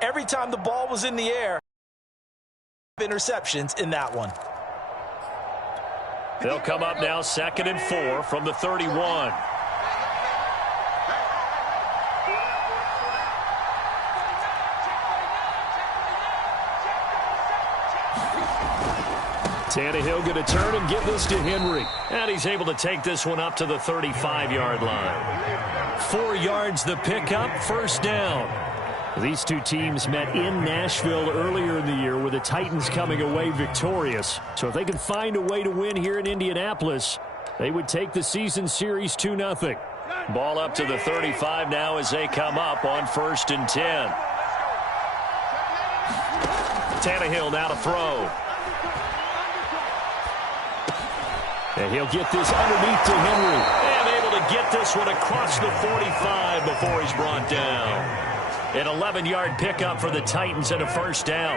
every time the ball was in the air. Interceptions in that one. They'll come up now 2nd and 4 from the 31. Tannehill going to turn and give this to Henry. And he's able to take this one up to the 35-yard line. 4 yards the pickup, first down. These two teams met in Nashville earlier in the year with the Titans coming away victorious. So if they can find a way to win here in Indianapolis, they would take the season series 2-0. Ball up to the 35 now as they come up on 1st and 10. Tannehill now to throw. And he'll get this underneath to Henry. And able to get this one across the 45 before he's brought down. An 11-yard pickup for the Titans and a first down.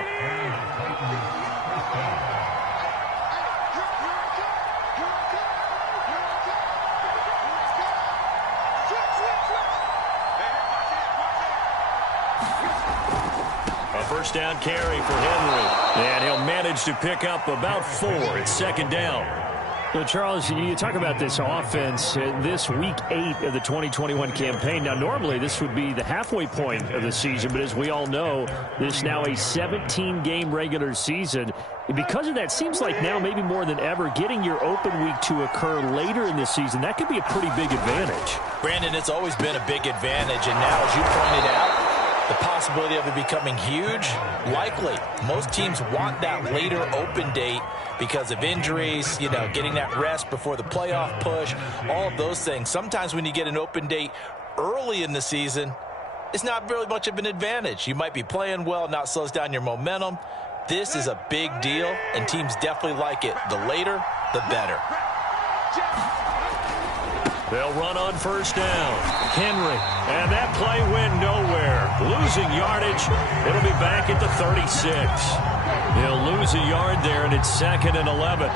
A first down carry for Henry. And he'll manage to pick up about 4. It's 2nd down. So, Charles, you talk about this offense this week 8 of the 2021 campaign. Now, normally this would be the halfway point of the season, but as we all know, this is now a 17-game regular season. And because of that, seems like now maybe more than ever, getting your open week to occur later in the season, that could be a pretty big advantage. Brandon, it's always been a big advantage, and now, as you pointed out, the possibility of it becoming huge, likely. Most teams want that later open date because of injuries, getting that rest before the playoff push, all of those things. Sometimes when you get an open date early in the season, it's not really much of an advantage. You might be playing well, not slows down your momentum. This is a big deal, and teams definitely like it. The later, the better. They'll run on first down. Henry, and that play went nowhere. Losing yardage. It'll be back at the 36. He'll lose a yard there, and it's 2nd and 11.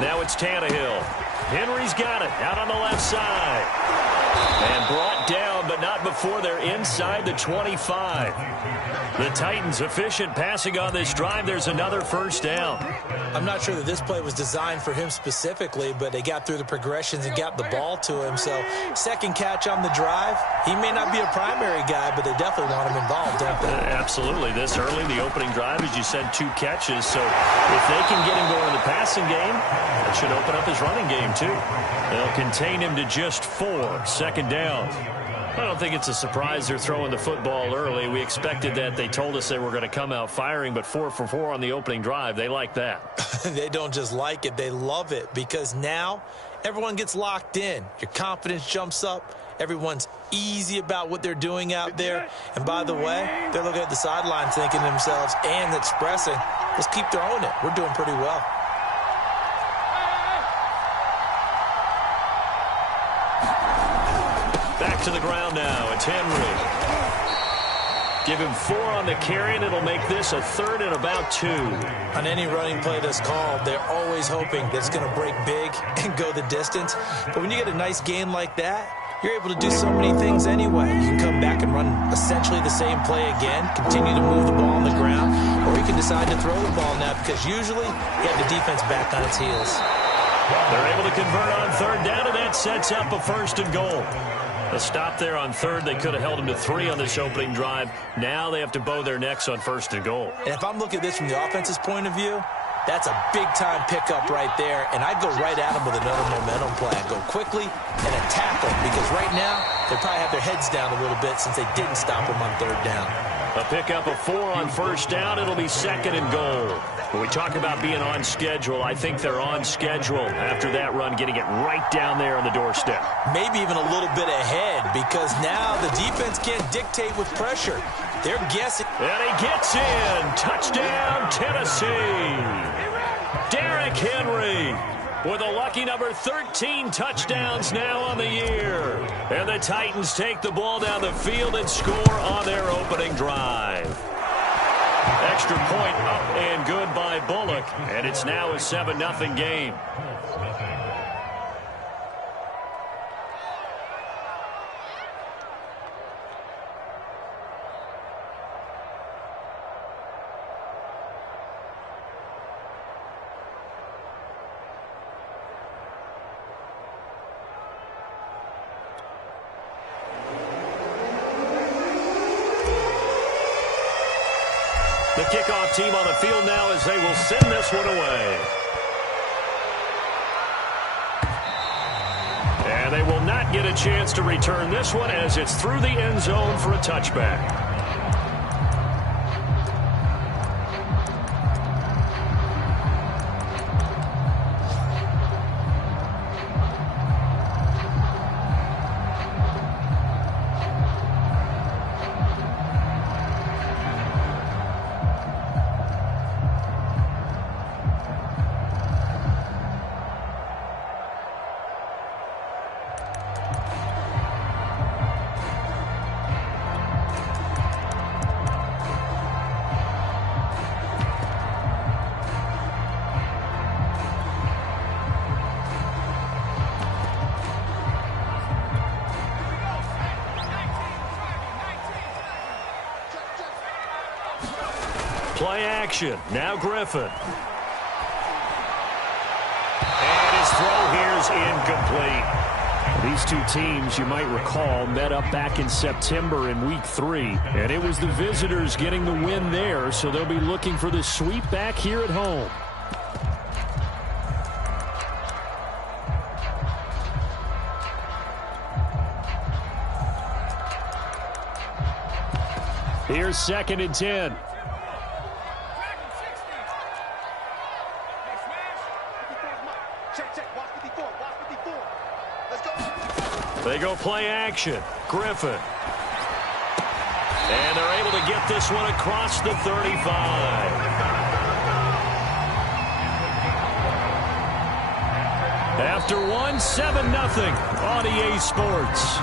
Now it's Tannehill. Henry's got it out on the left side. And brought down, but not before they're inside the 25. The Titans efficient passing on this drive. There's another first down. I'm not sure that this play was designed for him specifically, but they got through the progressions and got the ball to him. So, second catch on the drive. He may not be a primary guy, but they definitely want him involved, don't they? Absolutely. This early, the opening drive, as you said, 2 catches. So, if they can get him going in the passing game, that should open up his running game, too. They'll contain him to just 4. 2nd down. I don't think it's a surprise they're throwing the football early. We expected that. They told us they were going to come out firing, but 4 for 4 on the opening drive. They like that. They don't just like it. They love it because now everyone gets locked in. Your confidence jumps up. Everyone's easy about what they're doing out there. And by the way, they're looking at the sideline thinking to themselves and expressing, let's keep throwing it. We're doing pretty well. Back to the ground now. It's Henry. Give him 4 on the carry, and it'll make this a 3rd and about 2. On any running play that's called, they're always hoping that it's going to break big and go the distance. But when you get a nice gain like that, you're able to do so many things anyway. You can come back and run essentially the same play again, continue to move the ball on the ground, or you can decide to throw the ball now because usually you have the defense back on its heels. They're able to convert on 3rd down, and that sets up a 1st and goal. A stop there on 3rd. They could have held him to 3 on this opening drive. Now they have to bow their necks on 1st and goal. And if I'm looking at this from the offense's point of view, that's a big-time pickup right there. And I'd go right at him with another momentum play. I'd go quickly and attack them because right now they probably have their heads down a little bit since they didn't stop him on 3rd down. A pickup of 4 on 1st down. It'll be 2nd and goal. When we talk about being on schedule, I think they're on schedule after that run, getting it right down there on the doorstep. Maybe even a little bit ahead because now the defense can't dictate with pressure. They're guessing. And he gets in. Touchdown, Tennessee. Derrick Henry. with a lucky number 13 touchdowns now on the year. And the Titans take the ball down the field and score on their opening drive. Extra point up and good by Bullock, and it's now a 7-0 game. The kickoff team on the field now as they will send this one away. And they will not get a chance to return this one as it's through the end zone for a touchback. Play action. Now Griffin. And his throw here is incomplete. These two teams, you might recall, met up back in September in Week 3. And it was the visitors getting the win there, so they'll be looking for the sweep back here at home. Here's 2nd and 10. They go play action. Griffin. And they're able to get this one across the 35. After one, 7-0 on EA Sports.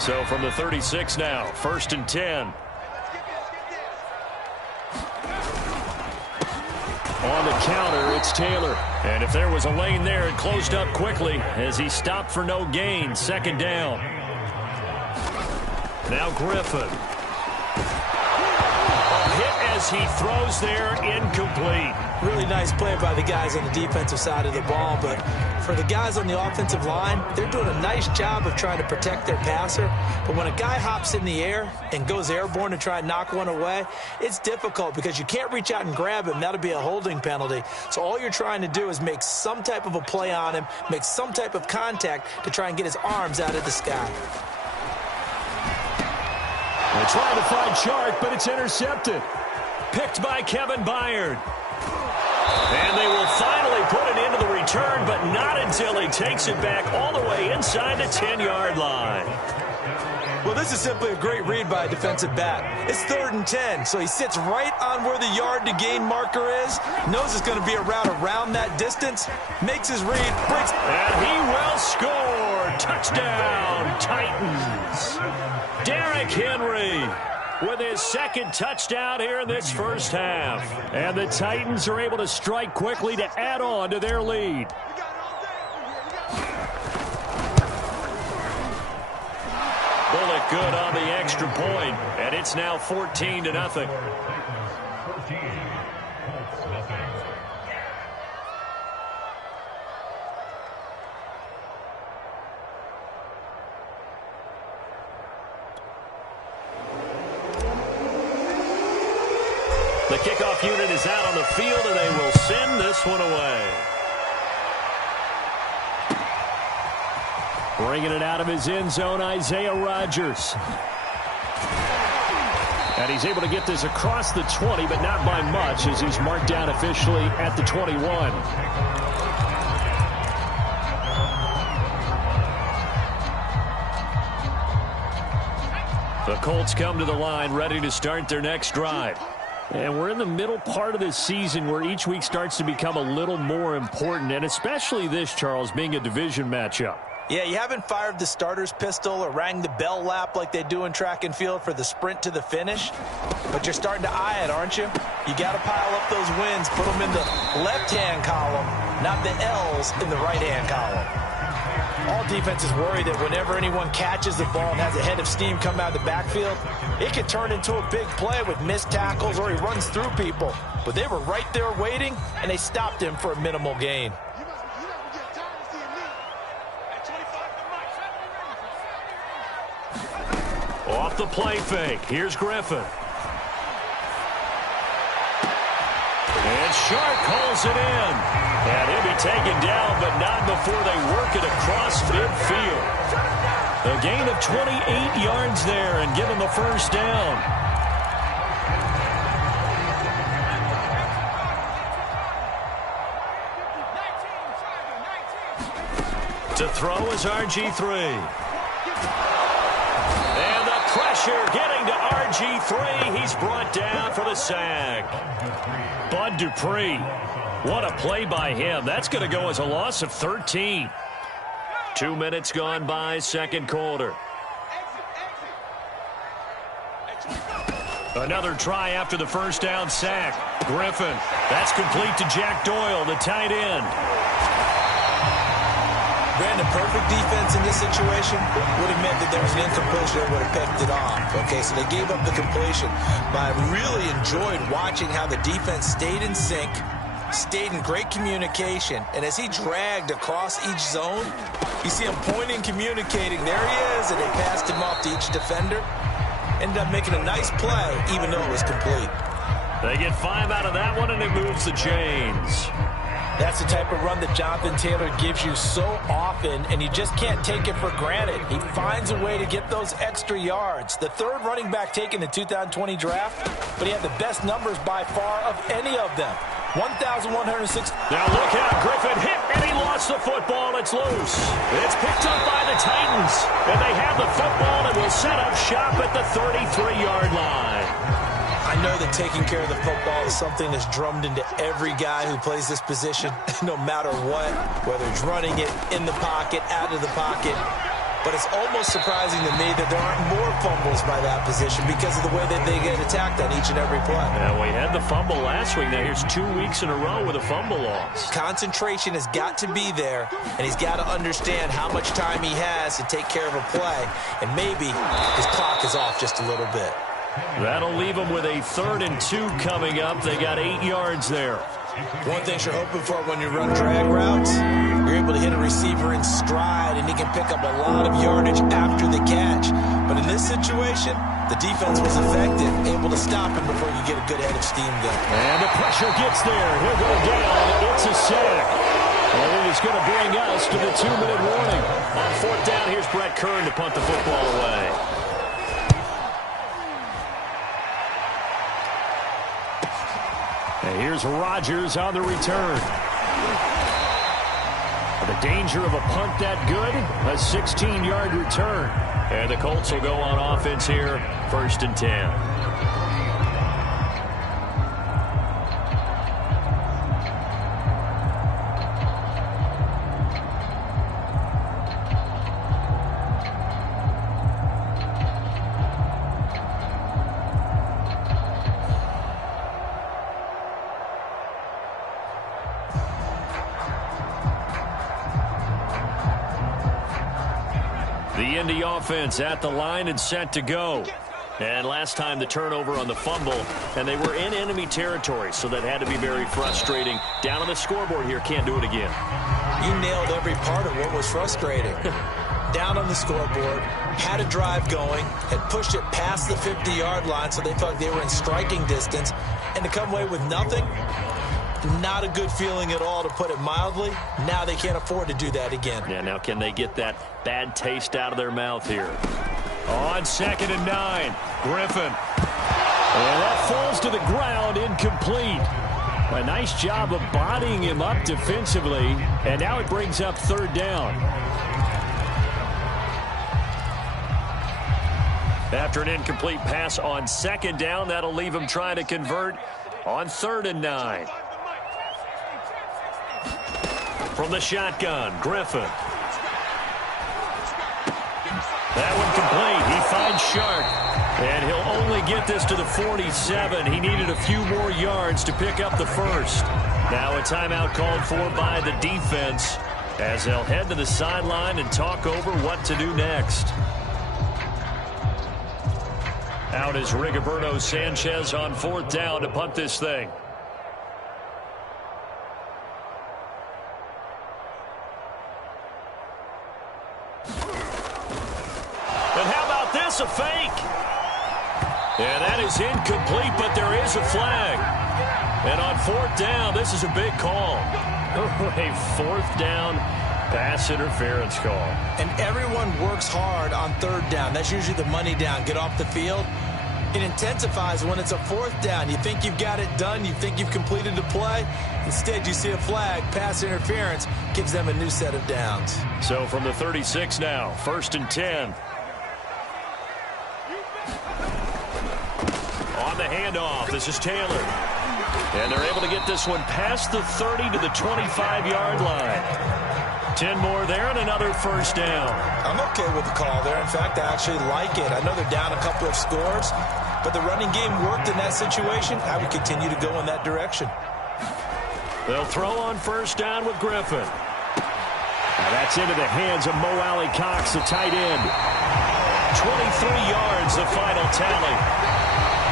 So from the 36 now, 1st and 10. On the counter, it's Taylor. And if there was a lane there, it closed up quickly as he stopped for no gain. 2nd down. Now Griffin. A hit as he throws there, incomplete. Really nice play by the guys on the defensive side of the ball, but for the guys on the offensive line, they're doing a nice job of trying to protect their passer. But when a guy hops in the air and goes airborne to try and knock one away, it's difficult because you can't reach out and grab him. That'll be a holding penalty. So all you're trying to do is make some type of a play on him, make some type of contact to try and get his arms out of the sky. They're trying to find Chark, but it's intercepted. Picked by Kevin Byard. And they will finally put it into the return, but not until he takes it back all the way inside the 10-yard line. Well, this is simply a great read by a defensive back. It's 3rd and 10, so he sits right on where the yard-to-gain marker is, knows it's going to be a route around that distance, makes his read, breaks. And he will score. Touchdown, Titans. Derrick Henry with his 2nd touchdown here in this first half. And the Titans are able to strike quickly to add on to their lead. Bullock good on the extra point, and it's now 14-0. The kickoff unit is out on the field, and they will send this one away. Bringing it out of his end zone, Isaiah Rodgers. And he's able to get this across the 20, but not by much, as he's marked down officially at the 21. The Colts come to the line ready to start their next drive. And we're in the middle part of this season where each week starts to become a little more important, and especially this, Charles, being a division matchup. Yeah, you haven't fired the starter's pistol or rang the bell lap like they do in track and field for the sprint to the finish, but you're starting to eye it, aren't you? You got to pile up those wins, put them in the left-hand column, not the L's in the right-hand column. All defenses worry that whenever anyone catches the ball and has a head of steam come out of the backfield, it could turn into a big play with missed tackles or he runs through people. But they were right there waiting, and they stopped him for a minimal gain. Off the play fake, here's Griffin. And Sharp calls it in. And he'll be taken down, but not before they work it across midfield. A gain of 28 yards there and give him the first down. To throw is RG3. And the pressure getting to RG3. He's brought down for the sack. Bud Dupree. What a play by him. That's going to go as a loss of 13. 2 minutes gone by, second quarter. Another try after the first down sack. Griffin. That's complete to Jack Doyle, the tight end. Brandon, perfect defense in this situation would have meant that there was an incompletion that would have picked it off. Okay, so they gave up the completion. But I really enjoyed watching how the defense stayed in sync, stayed in great communication, and as he dragged across each zone, you see him pointing, communicating. There he is, and they passed him off to each defender. Ended up making a nice play, even though it was complete. They get 5 out of that one, and it moves the chains. That's the type of run that Jonathan Taylor gives you so often, and you just can't take it for granted. He finds a way to get those extra yards. The third running back taken in the 2020 draft, but he had the best numbers by far of any of them. 1,106. Now look out, Griffin hit, and he lost the football. It's loose. It's picked up by the Titans, and they have the football and will set up shop at the 33-yard line. I know that taking care of the football is something that's drummed into every guy who plays this position, no matter what, whether it's running it in the pocket, out of the pocket. But it's almost surprising to me that there aren't more fumbles by that position because of the way that they get attacked on each and every play. Yeah, we had the fumble last week. Now here's 2 weeks in a row with a fumble loss. Concentration has got to be there, and he's got to understand how much time he has to take care of a play, and maybe his clock is off just a little bit. That'll leave them with a 3rd and 2 coming up. They got 8 yards there. One thing you're hoping for when you run drag routes, you're able to hit a receiver in stride, and he can pick up a lot of yardage after the catch. But in this situation, the defense was effective, able to stop him before you get a good head of steam going. And the pressure gets there. He'll go down. It's a sack. And it is going to bring us to the 2-minute warning. On 4th down, here's Brett Kern to punt the football away. And here's Rodgers on the return. The danger of a punt that good, a 16-yard return. And the Colts will go on offense here, 1st and 10. The Indy offense at the line and set to go. And last time the turnover on the fumble, and they were in enemy territory, so that had to be very frustrating. Down on the scoreboard here, can't do it again. You nailed every part of what was frustrating. Down on the scoreboard, had a drive going, had pushed it past the 50-yard line, so they thought they were in striking distance, and to come away with nothing, not a good feeling at all, to put it mildly. Now they can't afford to do that again. Yeah, now can they get that bad taste out of their mouth here? On 2nd and 9, Griffin. And that falls to the ground, incomplete. A nice job of bodying him up defensively, and now it brings up 3rd down. After an incomplete pass on second down, that'll leave him trying to convert on 3rd and 9. From the shotgun, Griffin. That one complete. He finds Shark. And he'll only get this to the 47. He needed a few more yards to pick up the first. Now a timeout called for by the defense as they'll head to the sideline and talk over what to do next. Out is Rigoberto Sanchez on 4th down to punt this thing. And how about this, a fake? And that is incomplete, but there is a flag. And on 4th down, this is a big call. A 4th down pass interference call. And everyone works hard on 3rd down. That's usually the money down. Get off the field. It intensifies when it's a 4th down. You think you've got it done. You think you've completed the play. Instead, you see a flag. Pass interference gives them a new set of downs. So from the 36 now, 1st and 10. On the handoff, this is Taylor. And they're able to get this one past the 30 to the 25-yard line. 10 more there and another 1st down. I'm okay with the call there. In fact, I actually like it. I know they're down a couple of scores, but the running game worked in that situation. I would continue to go in that direction. They'll throw on 1st down with Griffin. Now that's into the hands of Mo Alley Cox, the tight end. 23 yards, the final tally.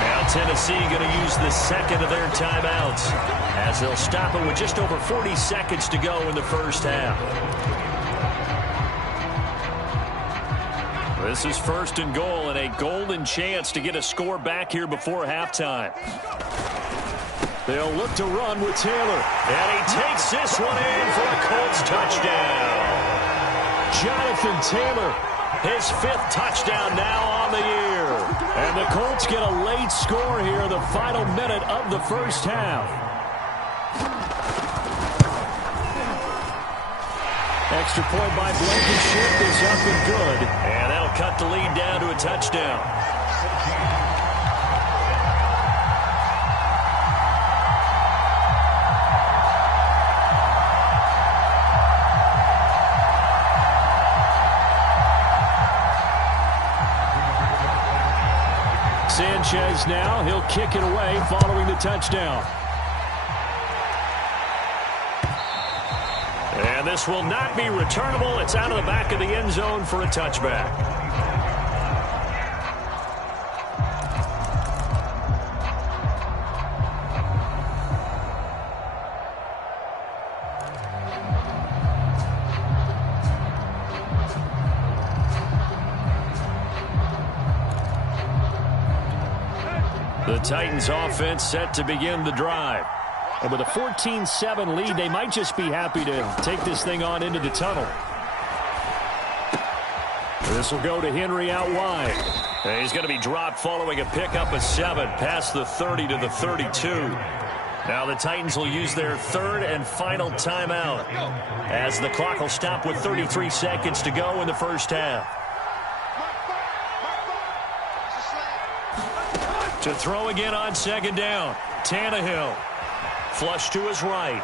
Now Tennessee going to use the second of their timeouts as they'll stop it with just over 40 seconds to go in the first half. This is 1st and goal and a golden chance to get a score back here before halftime. They'll look to run with Taylor. And he takes this one in for a Colts touchdown. Jonathan Taylor, his 5th touchdown now on the year. And the Colts get a late score here in the final minute of the first half. Extra point by Blankenship is up and good. And that'll cut the lead down to a touchdown. Sanchez now, he'll kick it away following the touchdown. And this will not be returnable. It's out of the back of the end zone for a touchback. The Titans offense set to begin the drive. And with a 14-7 lead, they might just be happy to take this thing on into the tunnel. This will go to Henry out wide. And he's going to be dropped following a pickup of 7 past the 30 to the 32. Now the Titans will use their 3rd and final timeout as the clock will stop with 33 seconds to go in the first half. To throw again on 2nd down. Tannehill. Flush to his right.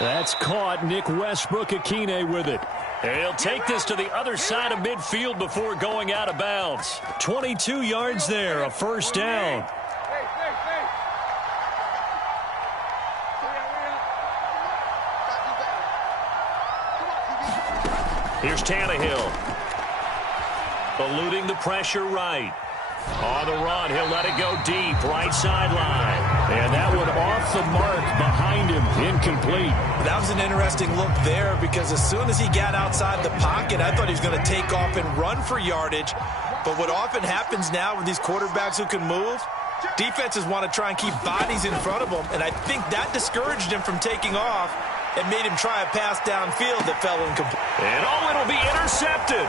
That's caught. Nick Westbrook-Akine with it. And he'll take this to the other side of midfield before going out of bounds. 22 yards there, a 1st down. Here's Tannehill. Eluding the pressure right. On the run, he'll let it go deep, right sideline. And that one off the mark behind him, incomplete. That was an interesting look there because as soon as he got outside the pocket, I thought he was going to take off and run for yardage. But what often happens now with these quarterbacks who can move, defenses want to try and keep bodies in front of them. And I think that discouraged him from taking off and made him try a pass downfield that fell incomplete. And it'll be intercepted.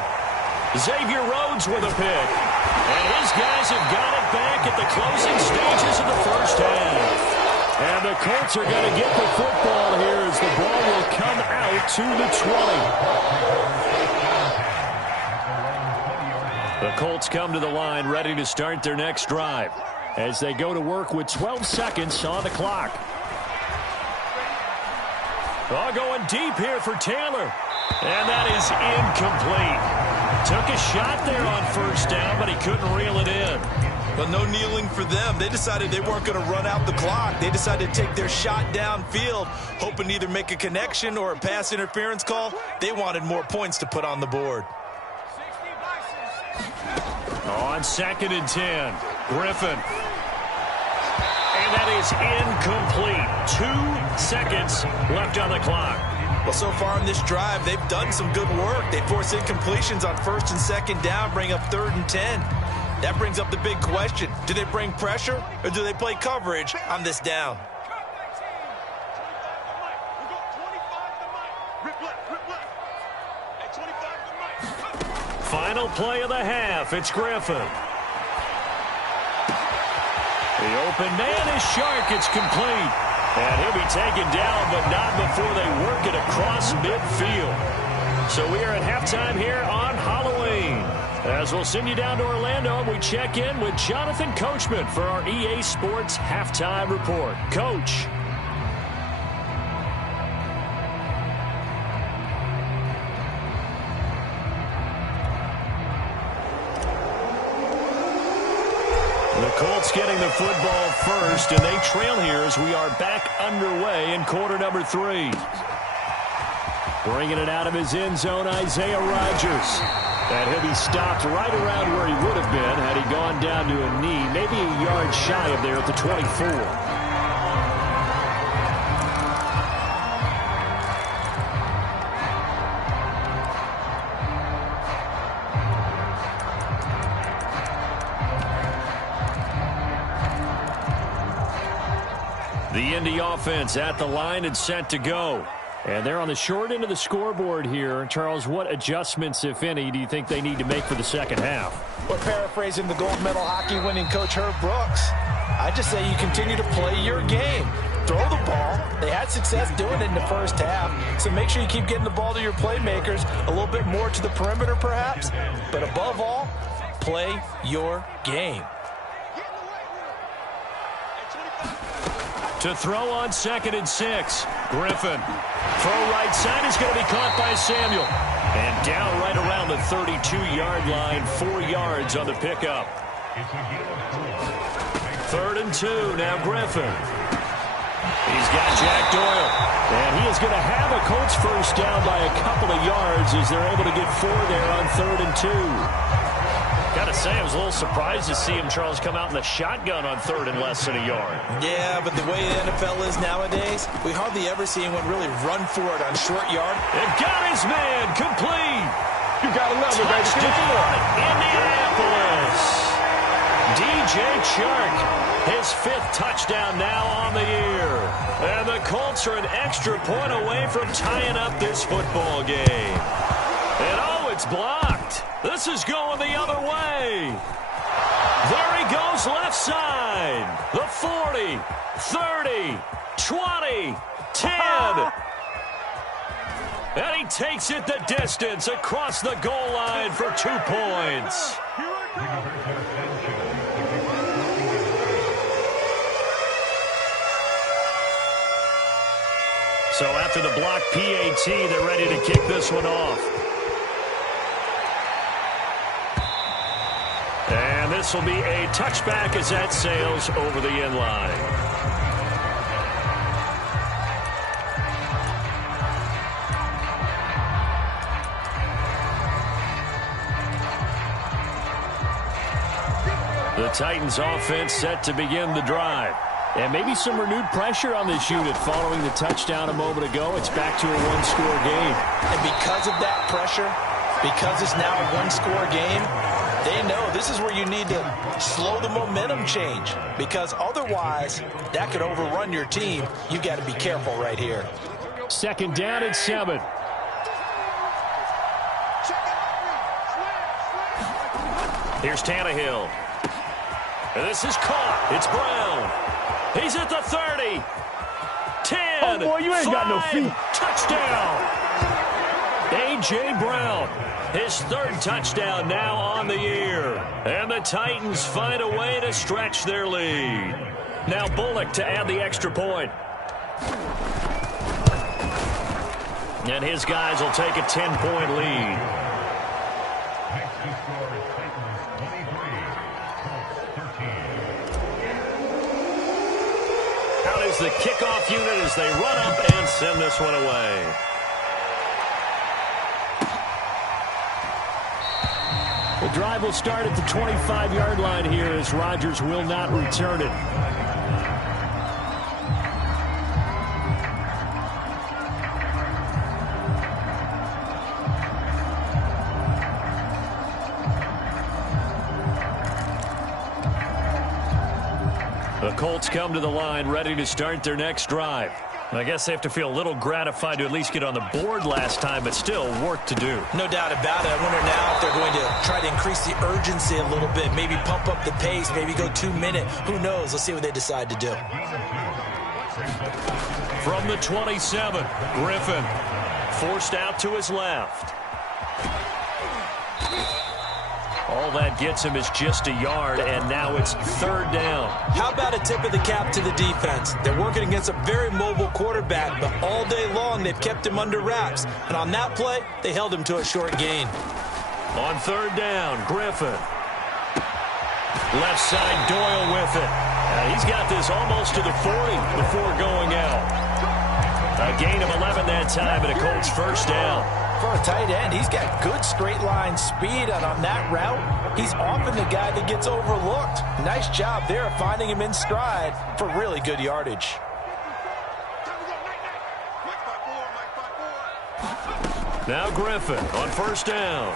Xavier Rhodes with a pick. And his guys have got it back at the closing stages of the first half. And the Colts are going to get the football here as the ball will come out to the 20. The Colts come to the line ready to start their next drive as they go to work with 12 seconds on the clock. Oh, going deep here for Taylor. And that is incomplete. Took a shot there on first down, but he couldn't reel it in. But no kneeling for them. They decided they weren't going to run out the clock. They decided to take their shot downfield, hoping to either make a connection or a pass interference call. They wanted more points to put on the board. On 2nd and 10, Griffin. And that is incomplete. 2 seconds left on the clock. Well, so far in this drive, they've done some good work. They force incompletions on 1st and 2nd down, bring up 3rd and 10. That brings up the big question. Do they bring pressure or do they play coverage on this down? Final play of the half. It's Griffin. The open man is Shark. It's complete. And he'll be taken down, but not before they work it across midfield. So we are at halftime here on Halloween. As we'll send you down to Orlando, and we check in with Jonathan Coachman for our EA Sports Halftime Report. Coach. The Colts getting the football first, and they trail here as we are back underway in quarter number 3. Bringing it out of his end zone, Isaiah Rodgers. And he'll be stopped right around where he would have been had he gone down to a knee, maybe a yard shy of there at the 24. The Indy offense at the line and set to go. And they're on the short end of the scoreboard here. Charles, what adjustments, if any, do you think they need to make for the second half? We're paraphrasing the gold medal hockey winning coach Herb Brooks. I just say you continue to play your game. Throw the ball. They had success doing it in the first half. So make sure you keep getting the ball to your playmakers, a little bit more to the perimeter perhaps. But above all, play your game. To throw on 2nd and 6. Griffin. Throw right side is going to be caught by Samuel. And down right around the 32-yard line. 4 yards on the pickup. 3rd and 2. Now Griffin. He's got Jack Doyle. And he is going to have a Colts first down by a couple of yards as they're able to get 4 there on 3rd and 2. Gotta say, I was a little surprised to see him, Charles, come out in the shotgun on 3rd and less than a yard. Yeah, but the way the NFL is nowadays, we hardly ever see anyone really run for it on short yard. And got his man complete. You got another, baby. Touchdown, Indianapolis. DJ Chark, his 5th touchdown now on the year. And the Colts are an extra point away from tying up this football game. And oh, it's blocked. This is going the other way. There he goes left side. The 40, 30, 20, 10. And he takes it the distance across the goal line for 2 points. So after the block PAT, they're ready to kick this one off. And this will be a touchback as that sails over the end line. The Titans offense set to begin the drive. And maybe some renewed pressure on this unit following the touchdown a moment ago. It's back to a one-score game. And because of that pressure, because it's now a one-score game, they know this is where you need to slow the momentum change, because otherwise that could overrun your team. You got to be careful right here. 2nd down and 7. Here's Tannehill. And this is caught. It's Brown. He's at the 30. 10. Oh, boy, you ain't 5, got no feet. Touchdown. A.J. Brown, his third touchdown now on the year. And the Titans find a way to stretch their lead. Now Bullock to add the extra point. And his guys will take a 10-point lead. Next to score is Titans 23, Colts 13. Out is the kickoff unit as they run up and send this one away. The drive will start at the 25-yard line here as Rodgers will not return it. The Colts come to the line ready to start their next drive. I guess they have to feel a little gratified to at least get on the board last time, but still work to do. No doubt about it. I wonder now if they're going to try to increase the urgency a little bit, maybe pump up the pace, maybe go 2 minutes. Who knows? Let's see what they decide to do. From the 27, Griffin forced out to his left. All that gets him is just a yard, and now it's third down. How about a tip of the cap to the defense? They're working against a very mobile quarterback, but all day long they've kept him under wraps. And on that play, they held him to a short gain. On third down, Griffin. Left side, Doyle with it. He's got this almost to the 40 before going out. A gain of 11 that time, and a Colts first down. For a tight end, he's got good straight line speed, and on that route, he's often the guy that gets overlooked. Nice job there of finding him in stride for really good yardage. Now Griffin on first down.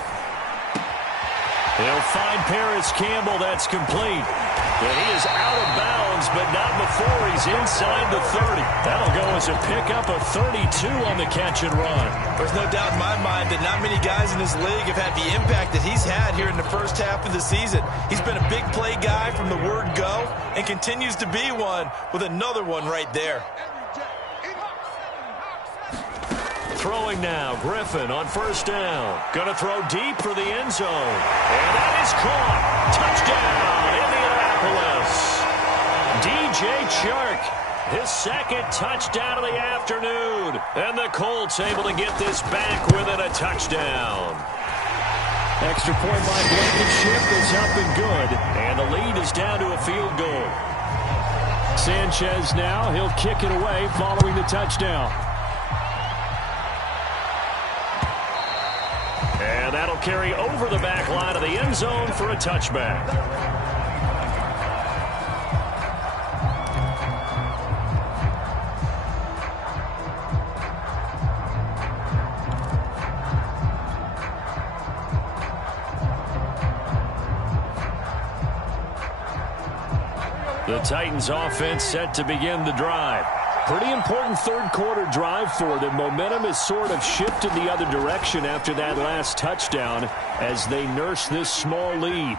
He'll find Paris Campbell. That's complete. And he is out of bounds, but not before he's inside the 30. That'll go as a pickup of 32 on the catch and run. There's no doubt in my mind that not many guys in this league have had the impact that he's had here in the first half of the season. He's been a big play guy from the word go and continues to be one with another one right there. Throwing now, Griffin on first down. Going to throw deep for the end zone. And that is caught. Touchdown, Indianapolis. DJ Chark, his second touchdown of the afternoon. And the Colts able to get this back within a touchdown. Extra point by Blankenship is up and good. And the lead is down to a field goal. Sanchez now, he'll kick it away following the touchdown. And that'll carry over the back line of the end zone for a touchback. The Titans offense set to begin the drive. Pretty important third quarter drive for them. Momentum has sort of shifted the other direction after that last touchdown as they nurse this small lead.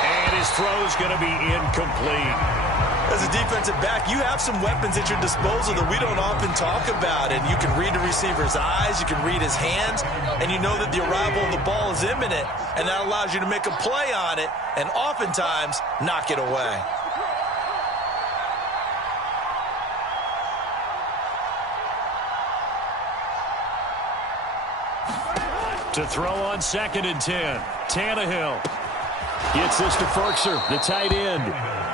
And his throw's going to be incomplete. As a defensive back, you have some weapons at your disposal that we don't often talk about. And you can read the receiver's eyes, you can read his hands, and you know that the arrival of the ball is imminent. And that allows you to make a play on it and oftentimes knock it away. To throw on 2nd and 10. Tannehill gets this to Ferkser, the tight end.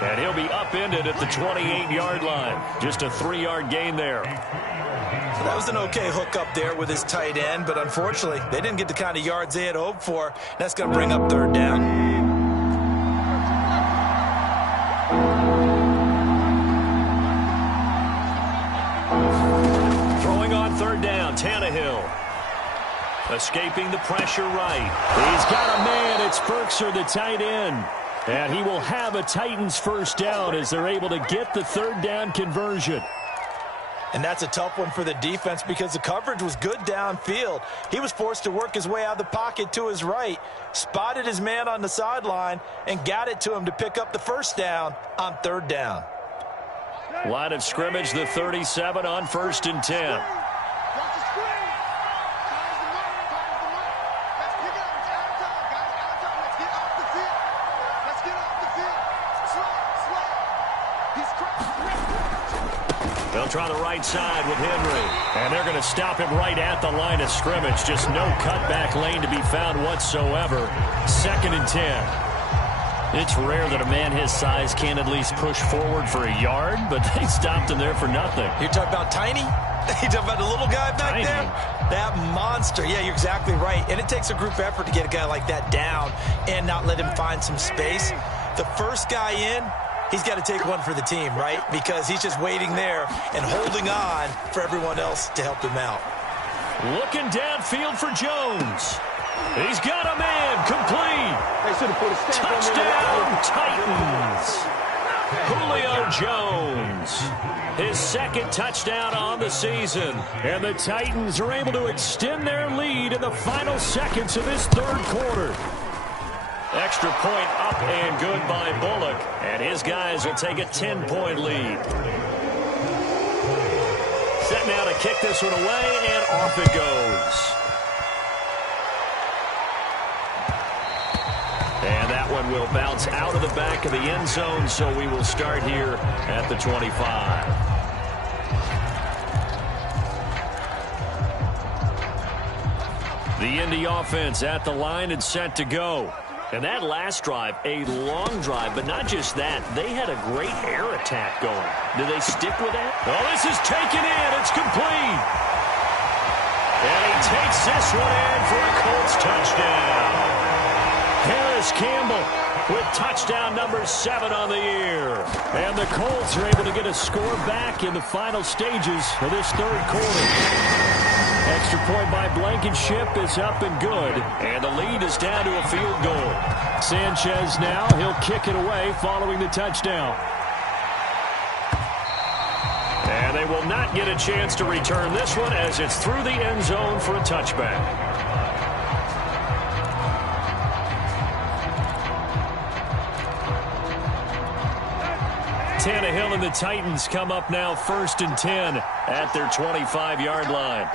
And he'll be upended at the 28-yard line. Just a 3-yard gain there. That was an okay hook up there with his tight end, but unfortunately, they didn't get the kind of yards they had hoped for. That's going to bring up third down. Throwing on third down, Tannehill. Escaping the pressure right. He's got a man. It's Ferkser, the tight end. And he will have a Titans first down as they're able to get the third down conversion. And that's a tough one for the defense because the coverage was good downfield. He was forced to work his way out of the pocket to his right, spotted his man on the sideline, and got it to him to pick up the first down on third down. Line of scrimmage, the 37 on 1st and 10. They'll try the right side with Henry. And they're going to stop him right at the line of scrimmage. Just no cutback lane to be found whatsoever. 2nd and 10. It's rare that a man his size can't at least push forward for a yard, but they stopped him there for nothing. You're talking about tiny? You're talking about the little guy back Tiny. there? That monster. Yeah, you're exactly right. And it takes a group effort to get a guy like that down and not let him find some space. The first guy in, he's got to take one for the team, right? Because he's just waiting there and holding on for everyone else to help him out. Looking downfield for Jones. He's got a man complete. Touchdown, Titans. Julio Jones. His 2nd touchdown on the season. And the Titans are able to extend their lead in the final seconds of this 3rd quarter. Extra point up and good by Bullock. And his guys will take a 10-point lead. Set now to kick this one away, and off it goes. And that one will bounce out of the back of the end zone, so we will start here at the 25. The Indy offense at the line and set to go. And that last drive, a long drive, but not just that. They had a great air attack going. Do they stick with that? Oh, this is taken in. It's complete. And he takes this one in for a Colts touchdown. Harris Campbell with touchdown number 7 on the year. And the Colts are able to get a score back in the final stages of this 3rd quarter. Extra point by Blankenship is up and good. And the lead is down to a field goal. Sanchez now, he'll kick it away following the touchdown. And they will not get a chance to return this one as it's through the end zone for a touchback. Tannehill and the Titans come up now 1st and 10 at their 25-yard line.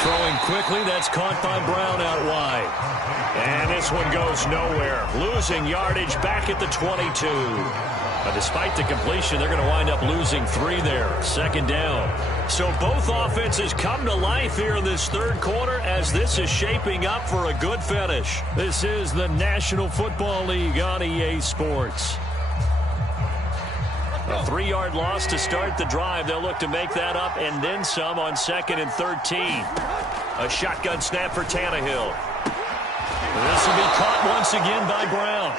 Throwing quickly, that's caught by Brown out wide. And this one goes nowhere. Losing yardage back at the 22. Despite the completion, they're going to wind up losing 3 there. 2nd down. So both offenses come to life here in this 3rd quarter as this is shaping up for a good finish. This is the National Football League on EA Sports. A 3-yard loss to start the drive. They'll look to make that up and then some on 2nd and 13. A shotgun snap for Tannehill. This will be caught once again by Brown.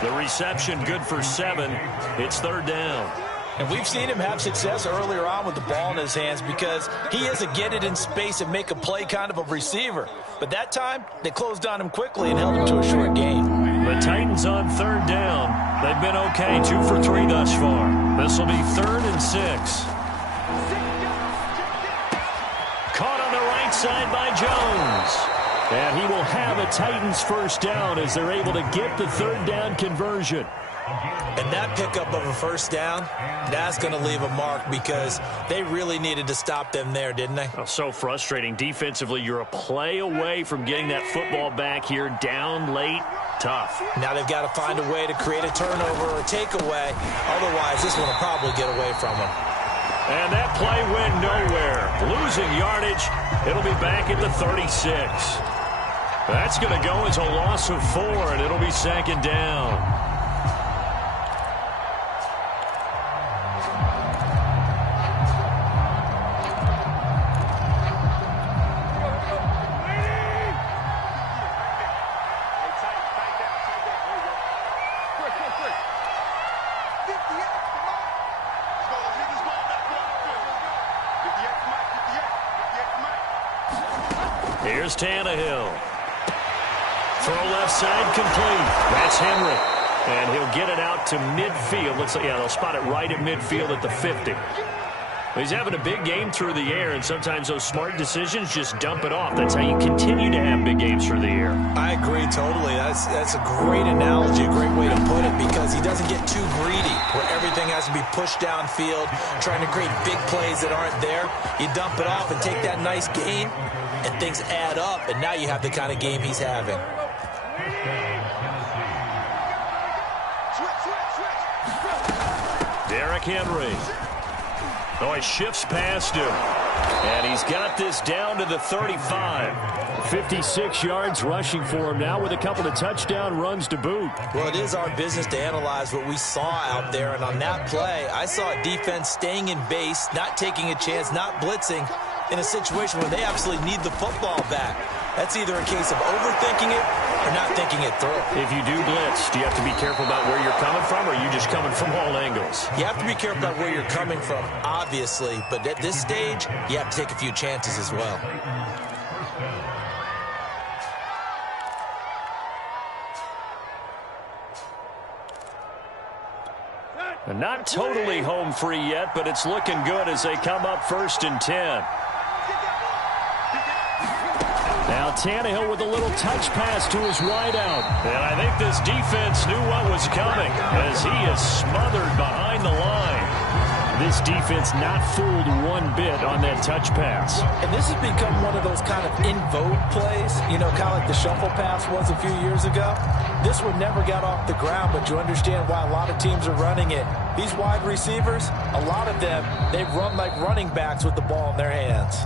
The reception good for 7. It's 3rd down. And we've seen him have success earlier on with the ball in his hands because he is a get it in space and make a play kind of a receiver. But that time, they closed on him quickly and held him to a short gain. The Titans on 3rd down. They've been okay, 2 for 3 thus far. This will be 3rd and 6. Caught on the right side by Jones. And he will have a Titans 1st down as they're able to get the 3rd down conversion. And that pickup of a 1st down, that's going to leave a mark because they really needed to stop them there, didn't they? Oh, so frustrating. Defensively, you're a play away from getting that football back here. Down late, tough. Now they've got to find a way to create a turnover or a takeaway. Otherwise, this one will probably get away from them. And that play went nowhere. Losing yardage. It'll be back at the 36. That's going to go as a loss of 4, and it'll be 2nd down. Here's Tannehill. Throw left side complete. That's Henry. And he'll get it out to midfield. Looks like, yeah, they'll spot it right at midfield at the 50. He's having a big game through the air, and sometimes those smart decisions just dump it off. That's how you continue to have big games through the air. I agree totally. That's a great analogy, a great way to put it, because he doesn't get too greedy where everything has to be pushed downfield, trying to create big plays that aren't there. You dump it off and take that nice gain, and things add up, and now you have the kind of game he's having. Derrick Henry. Oh, he shifts past him. And he's got this down to the 35. 56 yards rushing for him now with a couple of touchdown runs to boot. Well, it is our business to analyze what we saw out there. And on that play, I saw a defense staying in base, not taking a chance, not blitzing in a situation where they absolutely need the football back. That's either a case of overthinking it or not thinking it through. If you do blitz, do you have to be careful about where you're coming from, or are you just coming from all angles? You have to be careful about where you're coming from, obviously. But at this stage, you have to take a few chances as well. And not totally home free yet, but it's looking good as they come up 1st and 10. Now Tannehill with a little touch pass to his wideout. And I think this defense knew what was coming as he is smothered behind the line. This defense not fooled one bit on that touch pass. And this has become one of those kind of in vogue plays, you know, kind of like the shuffle pass was a few years ago. This one never got off the ground, but you understand why a lot of teams are running it. These wide receivers, a lot of them, they run like running backs with the ball in their hands.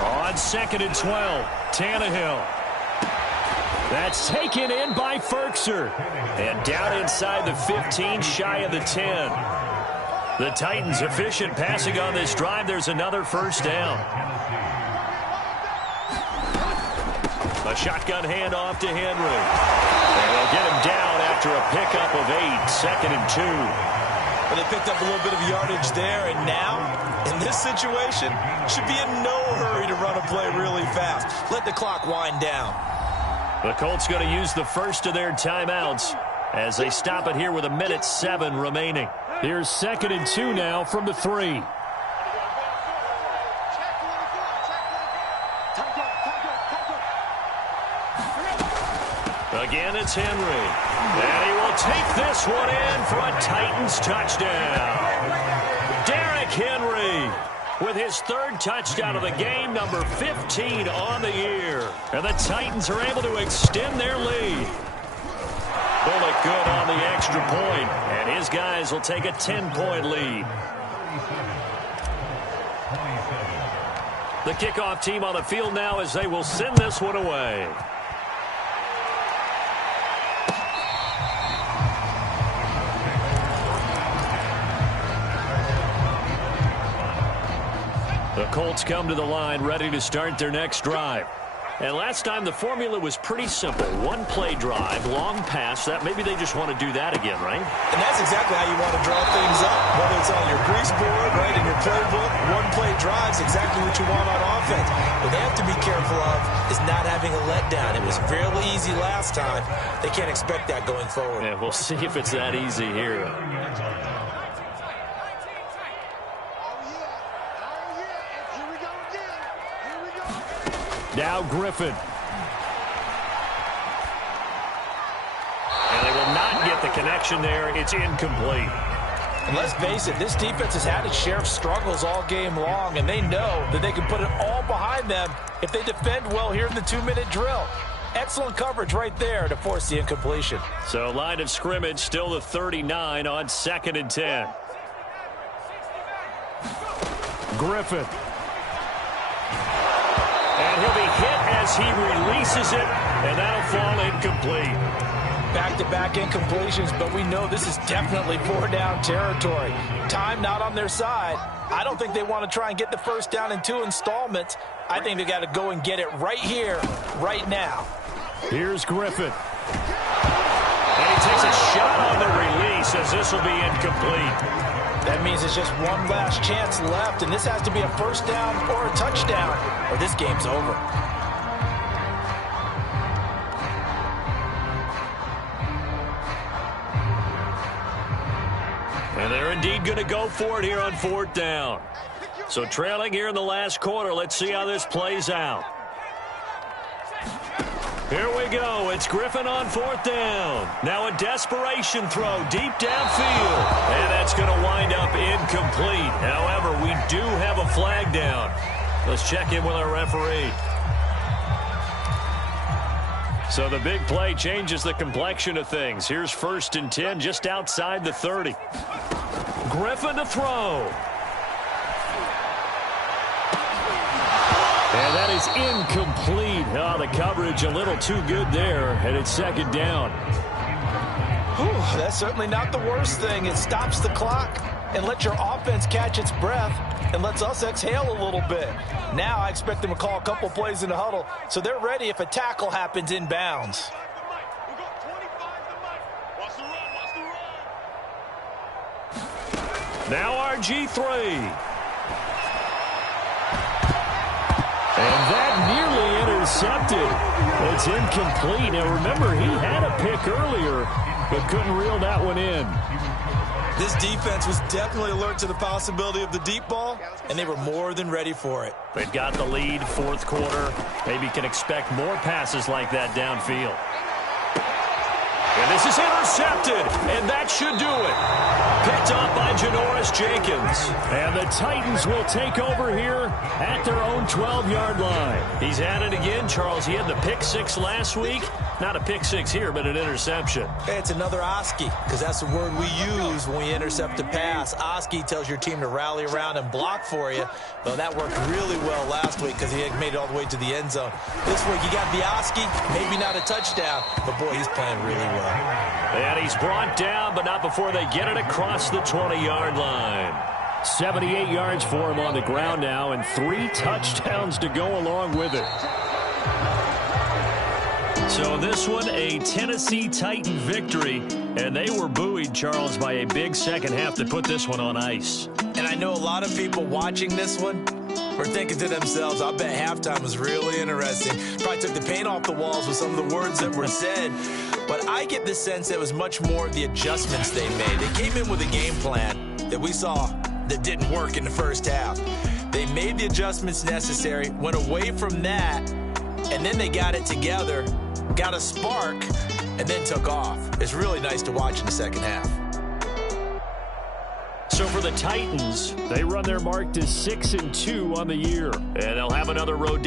On 2nd and 12, Tannehill. That's taken in by Ferkser. And down inside the 15, shy of the 10. The Titans efficient passing on this drive. There's another 1st down. A shotgun handoff to Henry. And they'll get him down after a pickup of 8, 2nd and 2. Well, they picked up a little bit of yardage there, and now, in this situation, should be in no hurry to run a play really fast. Let the clock wind down. The Colts going to use the first of their timeouts as they stop it here with 1:07 remaining. Here's 2nd and 2 now from the 3. Again, it's Henry. And he will take this one in for a Titans touchdown. Derrick Henry with his 3rd touchdown of the game, number 15 on the year. And the Titans are able to extend their lead. Bullock good on the extra point, and his guys will take a 10-point lead. The kickoff team on the field now as they will send this one away. The Colts come to the line ready to start their next drive. And last time the formula was pretty simple. 1-play drive, long pass. That maybe they just want to do that again, right? And that's exactly how you want to draw things up. Whether it's on your grease board, right, in your playbook, 1-play drives, exactly what you want on offense. What they have to be careful of is not having a letdown. It was fairly easy last time. They can't expect that going forward. Yeah, we'll see if it's that easy here. Now Griffin. And they will not get the connection there. It's incomplete. And let's face it, this defense has had its share of struggles all game long, and they know that they can put it all behind them if they defend well here in the 2-minute drill. Excellent coverage right there to force the incompletion. So line of scrimmage still the 39 on 2nd and 10. Griffin. And he'll be hit as he releases it, and that'll fall incomplete. Back-to-back incompletions, but we know this is definitely 4-down territory. Time not on their side. I don't think they want to try and get the 1st down in 2 installments. I think they got to go and get it right here, right now. Here's Griffin. And he takes a shot on the release as this will be incomplete. That means it's just one last chance left, and this has to be a 1st down or a touchdown, or this game's over. And they're indeed going to go for it here on 4th down. So trailing here in the last quarter. Let's see how this plays out. Here we go. It's Griffin on 4th down. Now a desperation throw deep downfield. And that's going to wind up incomplete. However, we do have a flag down. Let's check in with our referee. So the big play changes the complexion of things. Here's 1st and 10 just outside the 30. Griffin to throw. And that is incomplete. Oh, the coverage a little too good there, and it's 2nd down. Whew, that's certainly not the worst thing. It stops the clock and lets your offense catch its breath and lets us exhale a little bit. Now I expect them to call a couple plays in the huddle, so they're ready if a tackle happens inbounds. Now RG3. And that nearly intercepted. It's incomplete. Now remember, he had a pick earlier, but couldn't reel that one in. This defense was definitely alert to the possibility of the deep ball, and they were more than ready for it. They've got the lead, 4th quarter. Maybe can expect more passes like that downfield. And this is intercepted, and that should do it. Picked up by Janoris Jenkins. And the Titans will take over here at their own 12-yard line. He's at it again, Charles. He had the pick 6 last week. Not a pick 6 here, but an interception. Hey, it's another Oski, because that's the word we use when we intercept a pass. Oski tells your team to rally around and block for you. Well, that worked really well last week because he had made it all the way to the end zone. This week, you got the Oski, maybe not a touchdown, but boy, he's playing really well. And he's brought down, but not before they get it across the 20-yard line. 78 yards for him on the ground now, and 3 touchdowns to go along with it. So this one, a Tennessee Titan victory, and they were buoyed, Charles, by a big second half to put this one on ice. And I know a lot of people watching this one were thinking to themselves, I bet halftime was really interesting. Probably took the paint off the walls with some of the words that were said. But I get the sense that it was much more of the adjustments they made. They came in with a game plan that we saw that didn't work in the first half. They made the adjustments necessary, went away from that, and then they got it together, got a spark, and then took off. It's really nice to watch in the second half. So for the Titans, They run their mark to 6-2 on the year. and they'll have another road